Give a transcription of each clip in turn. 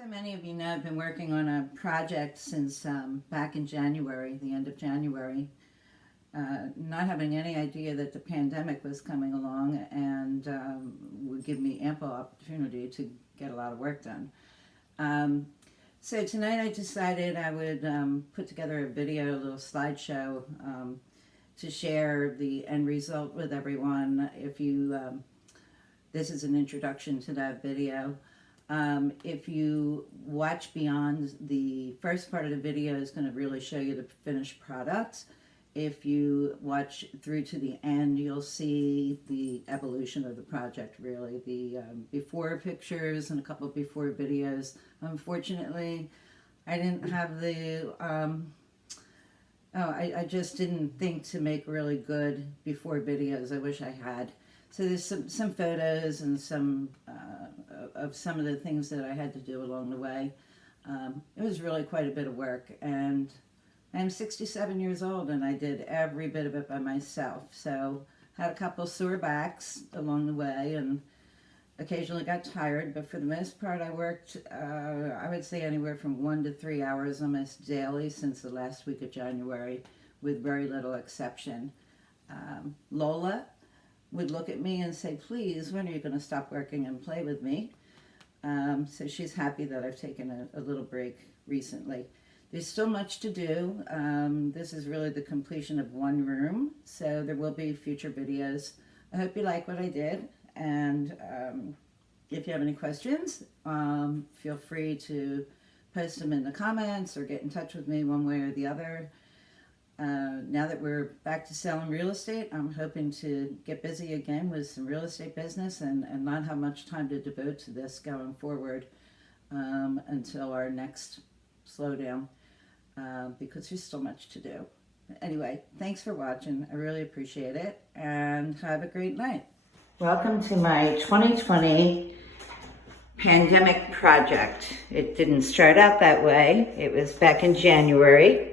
So many of you know I've been working on a project since back in January, the end of January, not having any idea that the pandemic was coming along and would give me ample opportunity to get a lot of work done. So tonight I decided I would put together a video, a little slideshow to share the end result with everyone. If you, this is an introduction to that video. If you watch beyond, the first part of the video is going to really show you the finished product. If you watch through to the end, you'll see the evolution of the project, really. The before pictures and a couple of before videos. Unfortunately, I didn't have the, I just didn't think to make really good before videos. I wish I had. So there's some photos and some of some of the things that I had to do along the way. It was really quite a bit of work, and I'm 67 years old and I did every bit of it by myself. So had a couple sore backs along the way and occasionally got tired, but for the most part I worked, I would say anywhere from 1 to 3 hours almost daily since the last week of January, with very little exception. Lola would look at me and say, please, when are you going to stop working and play with me? So she's happy that I've taken a little break recently. There's still much to do. This is really the completion of one room, so there will be future videos. I hope you like what I did, and if you have any questions, feel free to post them in the comments or get in touch with me one way or the other. Now that we're back to selling real estate, I'm hoping to get busy again with some real estate business and not have much time to devote to this going forward until our next slowdown, because there's so much to do. Anyway, thanks for watching. I really appreciate it, and have a great night. Welcome to my 2020 pandemic project. It didn't start out that way. It was back in January.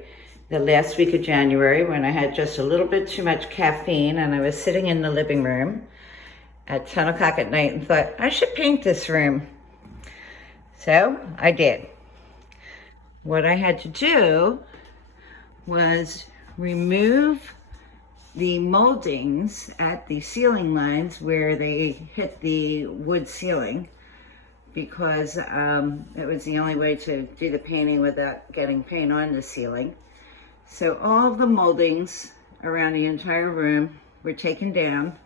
The last week of January, when I had just a little bit too much caffeine and I was sitting in the living room at 10 o'clock at night and thought, I should paint this room. So I did. What I had to do was remove the moldings at the ceiling lines where they hit the wood ceiling, because it was the only way to do the painting without getting paint on the ceiling. So all of the moldings around the entire room were taken down.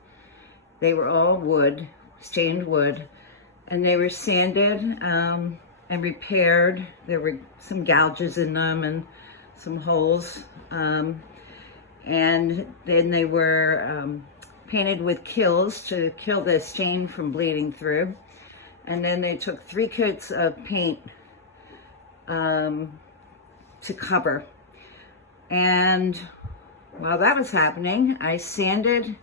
They were all wood, stained wood, and they were sanded and repaired. There were some gouges in them and some holes. And then they were painted with Kills to kill the stain from bleeding through. And then they took 3 coats of paint to cover. And while that was happening, I sanded.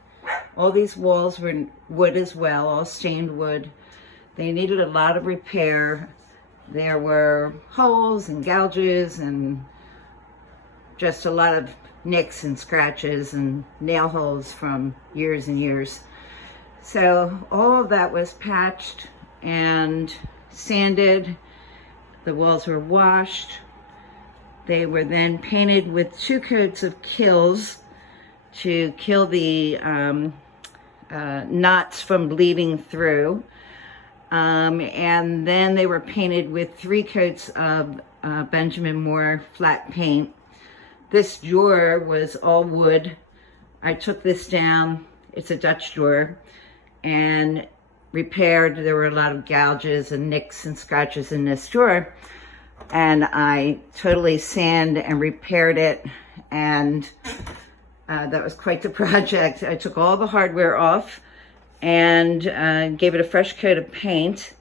All these walls were wood as well, all stained wood. They needed a lot of repair. There were holes and gouges and just a lot of nicks and scratches and nail holes from years and years. So all of that was patched and sanded. The walls were washed. They were then painted with 2 coats of Kills to kill the knots from bleeding through. And then they were painted with 3 coats of Benjamin Moore flat paint. This door was all wood. I took this down, it's a Dutch door, and repaired. There were a lot of gouges and nicks and scratches in this door. And I totally sanded and repaired it, and that was quite the project. I took all the hardware off and gave it a fresh coat of paint,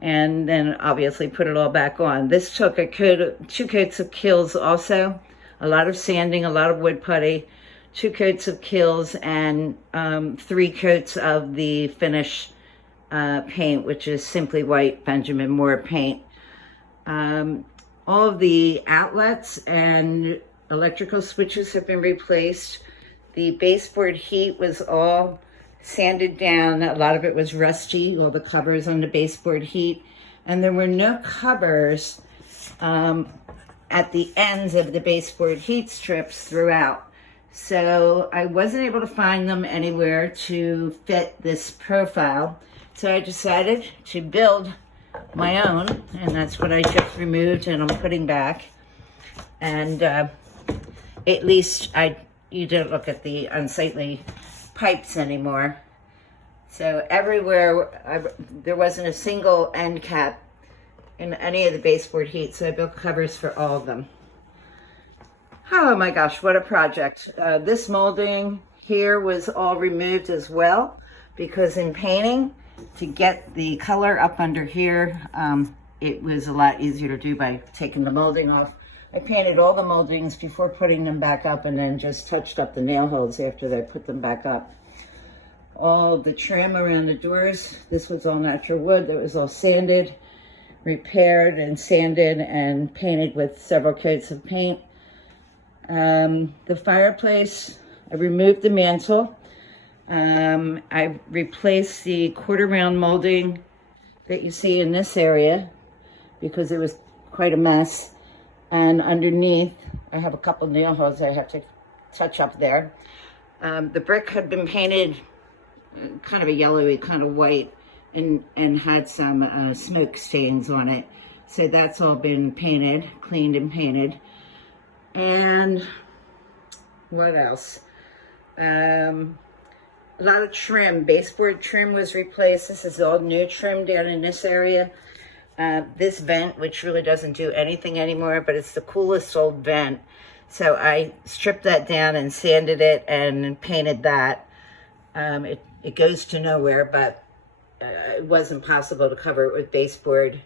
and then obviously put it all back on. This took 2 coats of Kills also, a lot of sanding, a lot of wood putty, 2 coats of Kills, and 3 coats of the finish paint, which is Simply White Benjamin Moore paint. All of the outlets and electrical switches have been replaced. The baseboard heat was all sanded down. A lot of it was rusty, all the covers on the baseboard heat. and there were no covers at the ends of the baseboard heat strips throughout. So I wasn't able to find them anywhere to fit this profile. So I decided to build my own, and that's what I just removed and I'm putting back. And at least you don't look at the unsightly pipes anymore. So everywhere, there wasn't a single end cap in any of the baseboard heat, so I built covers for all of them. Oh my gosh, what a project. This molding here was all removed as well, because in painting, to get the color up under here, it was a lot easier to do by taking the molding off. I painted all the moldings before putting them back up, and then just touched up the nail holes after I put them back up. All the trim around the doors, this was all natural wood. That was all sanded, repaired and sanded and painted with several coats of paint. The fireplace, I removed the mantle. I replaced the quarter round molding that you see in this area because it was quite a mess. And underneath, I have a couple nail holes I have to touch up there. The brick had been painted kind of a yellowy, kind of white, and had some smoke stains on it. So that's all been painted, cleaned and painted. And what else? A lot of trim, baseboard trim was replaced. This is all new trim down in this area. This vent, which really doesn't do anything anymore, but it's the coolest old vent. So I stripped that down and sanded it and painted that. It goes to nowhere, but it wasn't possible to cover it with baseboard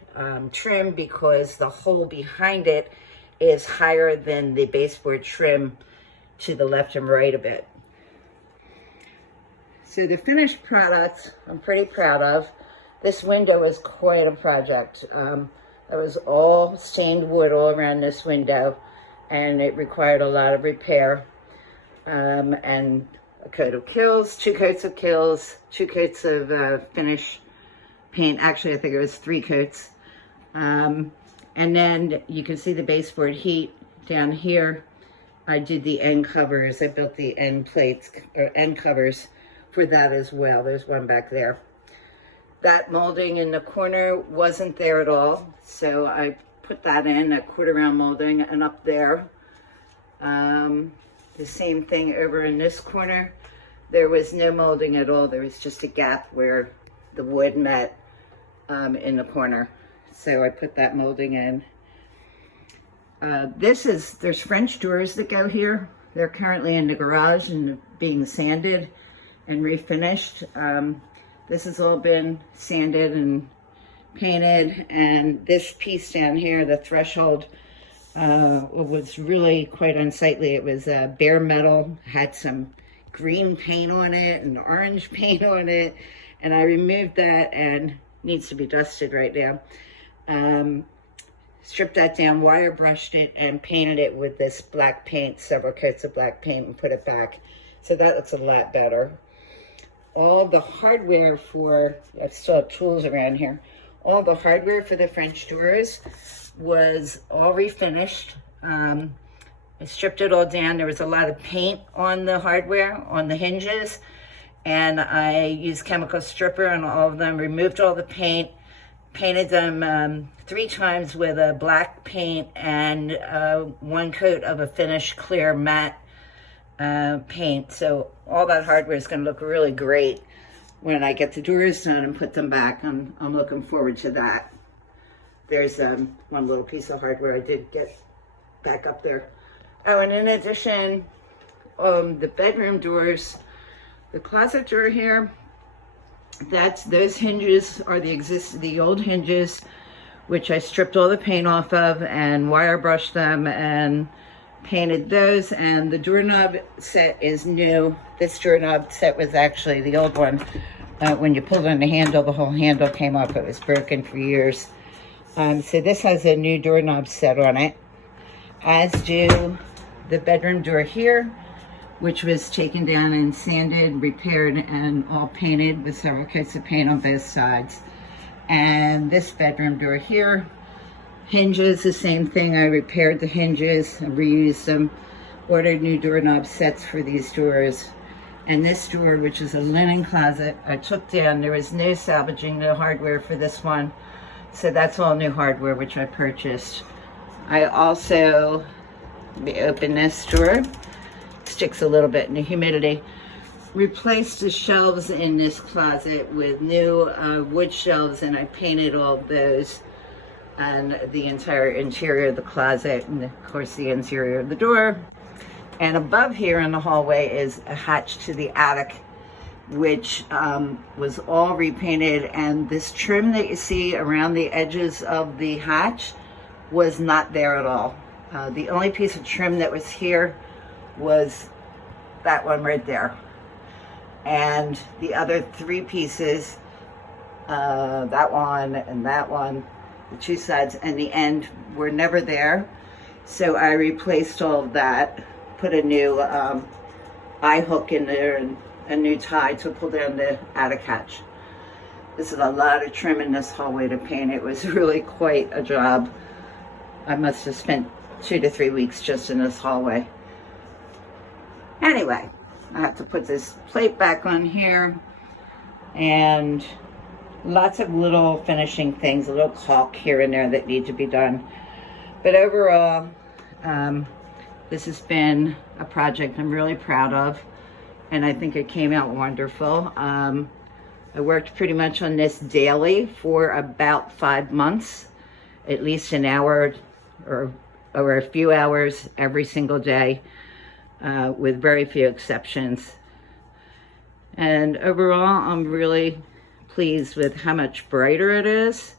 trim because the hole behind it is higher than the baseboard trim to the left and right of it. So the finished product, I'm pretty proud of. This window was quite a project. It was all stained wood all around this window, and it required a lot of repair. And a coat of Kills, 2 coats of Kills, 2 coats of finish paint. Actually, I think it was 3 coats. And then you can see the baseboard heat down here. I did the end covers. I built the end plates or end covers for that as well. There's one back there. That molding in the corner wasn't there at all, so I put that in, that quarter round molding, and up there. The same thing over in this corner. There was no molding at all. There was just a gap where the wood met in the corner. So I put that molding in. There's French doors that go here. They're currently in the garage and being sanded and refinished. This has all been sanded and painted, and this piece down here, the threshold, was really quite unsightly. It was bare metal, had some green paint on it and orange paint on it, and I removed that and needs to be dusted right now. Stripped that down, wire brushed it, and painted it with this black paint, several coats of black paint, and put it back. So that looks a lot better. All the hardware for, I still have tools around here, all the hardware for the French doors was all refinished. I stripped it all down. There was a lot of paint on the hardware, on the hinges, and I used chemical stripper on all of them, removed all the paint, painted them 3 times with a black paint and 1 coat of a finished clear matte paint. So all that hardware is going to look really great when I get the doors done and put them back. I'm looking forward to that. There's one little piece of hardware I did get back up there. Oh, and in addition, the bedroom doors, the closet door here, those hinges are the old hinges, which I stripped all the paint off of and wire brushed them and painted those. And the doorknob set is new. This doorknob set was actually the old one. When you pulled on the handle, the whole handle came off. It was broken for years. So this has a new doorknob set on it, as do the bedroom door here, which was taken down and sanded, repaired, and all painted with several coats of paint on both sides. And this bedroom door here, hinges, the same thing. I repaired the hinges and reused them. Ordered new doorknob sets for these doors. And this door, which is a linen closet, I took down. There was no salvaging, no hardware for this one. So that's all new hardware, which I purchased. I also, let me open this door. Sticks a little bit in the humidity. Replaced the shelves in this closet with new wood shelves, and I painted all of those and the entire interior of the closet, and of course the interior of the door. And above here in the hallway is a hatch to the attic, which was all repainted, and this trim that you see around the edges of the hatch was not there at all. The only piece of trim that was here was that one right there. And the other three pieces, that one and that one, the two sides and the end, were never there. So I replaced all of that, put a new eye hook in there and a new tie to pull down the attic hatch. This is a lot of trim in this hallway to paint. It was really quite a job. I must have spent 2 to 3 weeks just in this hallway. Anyway, I have to put this plate back on here, and lots of little finishing things, a little caulk here and there that need to be done. But overall, this has been a project I'm really proud of, and I think it came out wonderful. I worked pretty much on this daily for about 5 months, at least an hour or a few hours every single day. With very few exceptions. And overall, I'm really pleased with how much brighter it is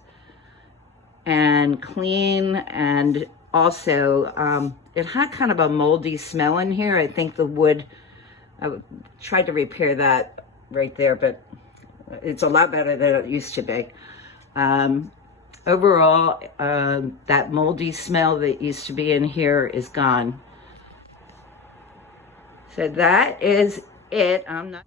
and clean, and also it had kind of a moldy smell in here. I think the wood, I tried to repair that right there, but it's a lot better than it used to be. Overall, that moldy smell that used to be in here is gone. So that is it. I'm not